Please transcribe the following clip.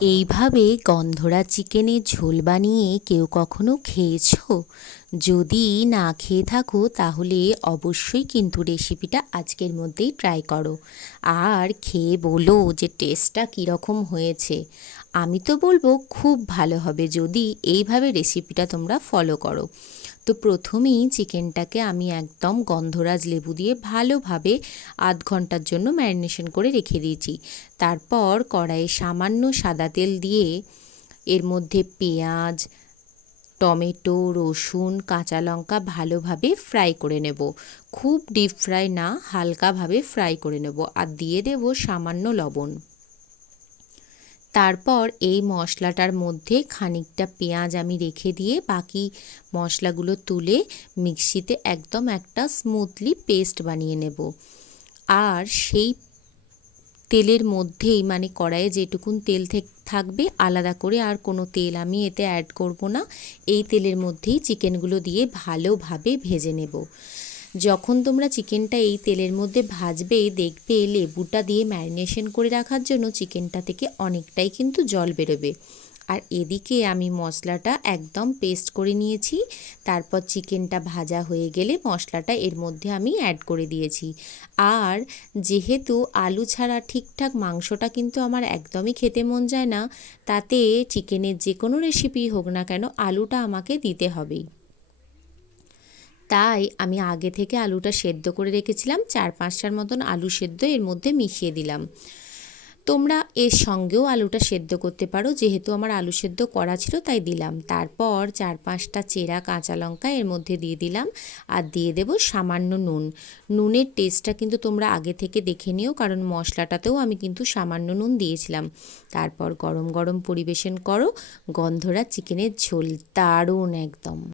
এইভাবে গন্ধরা চিকেনের ঝোল বানিয়ে কেউ কখনো খেয়েছো? যদি না খেয়ে থাকো তাহলে অবশ্যই কিন্তু রেসিপিটা আজকের মধ্যেই ট্রাই করো আর খেয়ে বলো যে টেস্টটা কীরকম হয়েছে। আমি তো বলবো খুব ভালো হবে যদি এইভাবে রেসিপিটা তোমরা ফলো করো। তো প্রথমেই চিকেনটাকে আমি একদম গন্ধরাজ লেবু দিয়ে ভালোভাবে আধ ঘন্টার জন্য ম্যারিনেশন করে রেখে দিয়েছি। তারপর কড়াইয়ে সামান্য সাদা তেল দিয়ে এর মধ্যে পেঁয়াজ, টমেটো, রসুন, কাঁচা লঙ্কা ভালোভাবে ফ্রাই করে নেব। খুব ডিপ ফ্রাই না, হালকাভাবে ফ্রাই করে নেব আর দিয়ে দেব সামান্য লবণ। তারপর এই মশলাটার মধ্যে খানিকটা পেঁয়াজ আমি রেখে দিয়ে বাকি মশলাগুলো তুলে মিক্সিতে একদম একটা স্মুথলি পেস্ট বানিয়ে নেব। আর সেই তেলের মধ্যেই মানে কড়াইয়ে যেটুকুন তেল থাকবে আলাদা করে আর কোনো তেল আমি এতে অ্যাড করব না। এই তেলের মধ্যেই চিকেনগুলো দিয়ে ভালোভাবে ভেজে নেব। যখন তোমরা চিকেনটা এই তেলের মধ্যে ভাজবে দেখবে লেবুটা দিয়ে ম্যারিনেশন করে রাখার জন্য চিকেনটা থেকে অনেকটাই কিন্তু জল বেরোবে। আর এদিকে আমি মশলাটা একদম পেস্ট করে নিয়েছি। তারপর চিকেনটা ভাজা হয়ে গেলে মশলাটা এর মধ্যে আমি অ্যাড করে দিয়েছি। আর যেহেতু আলু ছাড়া ঠিকঠাক মাংসটা কিন্তু আমার একদমই খেতে মন যায় না, তাতে চিকেনের যে কোনো রেসিপি হোক না কেন আলুটা আমাকে দিতে হবেই। তাই আমি আগে থেকে আলুটা সেদ্ধ করে রেখেছিলাম, 4-5টার মতন আলু সেদ্ধ এর মধ্যে মিশিয়ে দিলাম। তোমরা এর সঙ্গেও আলুটা সেদ্ধ করতে পারো, যেহেতু আমার আলু সেদ্ধ করা ছিল তাই দিলাম। তারপর 4-5টা চেরা কাঁচা লঙ্কা এর মধ্যে দিয়ে দিলাম আর দিয়ে দেব সামান্য নুন। নুনের টেস্টটা কিন্তু তোমরা আগে থেকে দেখে নিও, কারণ মশলাটাতেও আমি কিন্তু সামান্য নুন দিয়েছিলাম। তারপর গরম গরম পরিবেশন করো গন্ধরা চিকেনের ঝোল, দারুণ একদম।